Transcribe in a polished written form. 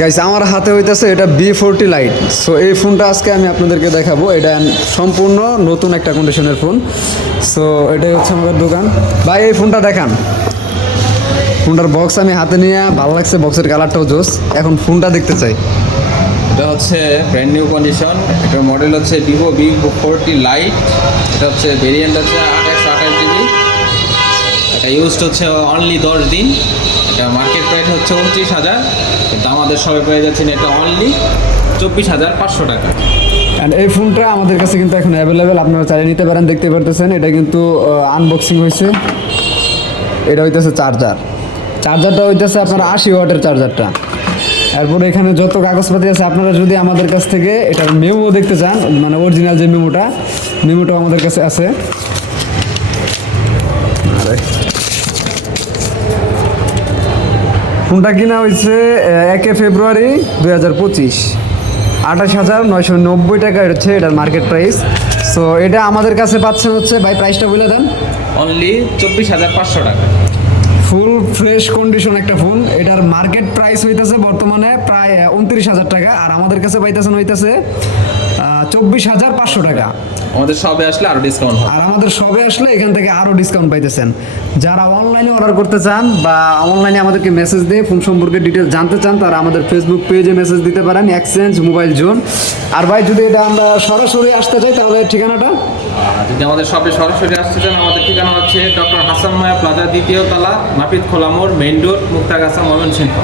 Guys আমার হাতে হইতেছে এটা B40 লাইট। সো এই ফোনটা আজকে আমি আপনাদেরকে দেখাবো। এটা সম্পূর্ণ নতুন একটা কন্ডিশনের ফোন। সো এটাই হচ্ছে আমাদের দোকান। ভাই এই ফোনটা দেখান। ফোনটার বক্স আমি হাতে নিয়ে ভালো লাগছে, বক্সের কালারটাও জোস। এখন ফোনটা দেখতে চাই। এটা হচ্ছে ব্র্যান্ড নিউ কন্ডিশন। এটার মডেল হচ্ছে ভিভো V40 লাইট। এটা হচ্ছে ভেরিয়েন্ট হচ্ছে 828 GB। এটা ইউজড হচ্ছে অনলি 10 দিন। এটা মার্কেট প্রাইস হচ্ছে 29,000, কিন্তু আমাদের সবাই পেয়ে যাচ্ছেন এটা অনলি 24,500 টাকা। অ্যান্ড এই ফোনটা আমাদের কাছে কিন্তু এখন অ্যাভেলেবেল, আপনারা চালিয়ে নিতে পারেন। দেখতে পারতেছেন এটা কিন্তু আনবক্সিং হয়েছে। এটা হইতেছে চার্জারটা হইতেছে আপনার 80 ওয়াটের চার্জারটা। এরপরে এখানে যত কাগজপাতি আছে, আপনারা যদি আমাদের কাছ থেকে এটার মেমো দেখতে চান, মানে অরিজিনাল যে মেমোটাও আমাদের কাছে আছে। ফোনটা কিনা হয়েছে 1 ফেব্রুয়ারি 2025, 28,990 টাকা হচ্ছে এটার মার্কেট প্রাইস। সো এটা আমাদের কাছে পাচ্ছেন হচ্ছে, ভাই প্রাইসটা বলে দেন। অনলি 24,500 টাকা। ফুল ফ্রেশ কন্ডিশন একটা ফোন। এটার মার্কেট প্রাইস হইতেছে বর্তমানে প্রায় 29,000 টাকা, আর আমাদের কাছে পাইতেছেন হইতেছে 24,500 টাকা। আমাদের শপে আসলে আরও ডিসকাউন্ট হবে। আর আমাদের শপে আসলে এখান থেকে আরও ডিসকাউন্ট পাইতেছেন। যারা অনলাইনে অর্ডার করতে চান বা অনলাইনে আমাদেরকে মেসেজ দিয়ে ফোন সম্পর্কে ডিটেলস জানতে চান, তারা আমাদের ফেসবুক পেজে মেসেজ দিতে পারেন, এক্সচেঞ্জ মোবাইল জোন। আর ভাই যদি এটা আমরা সরাসরি আসতে চাই তাহলে ঠিকানাটা? যদি আমাদের শপে সরাসরি আসতে চান, আমাদের ঠিকানা হচ্ছে ডক্টর হাসান মায়া প্লাজা, 2য় তলা, নাপিত খোলা মোড়, মেইন রোড, মুক্তাগাছা, ময়মনসিংহ।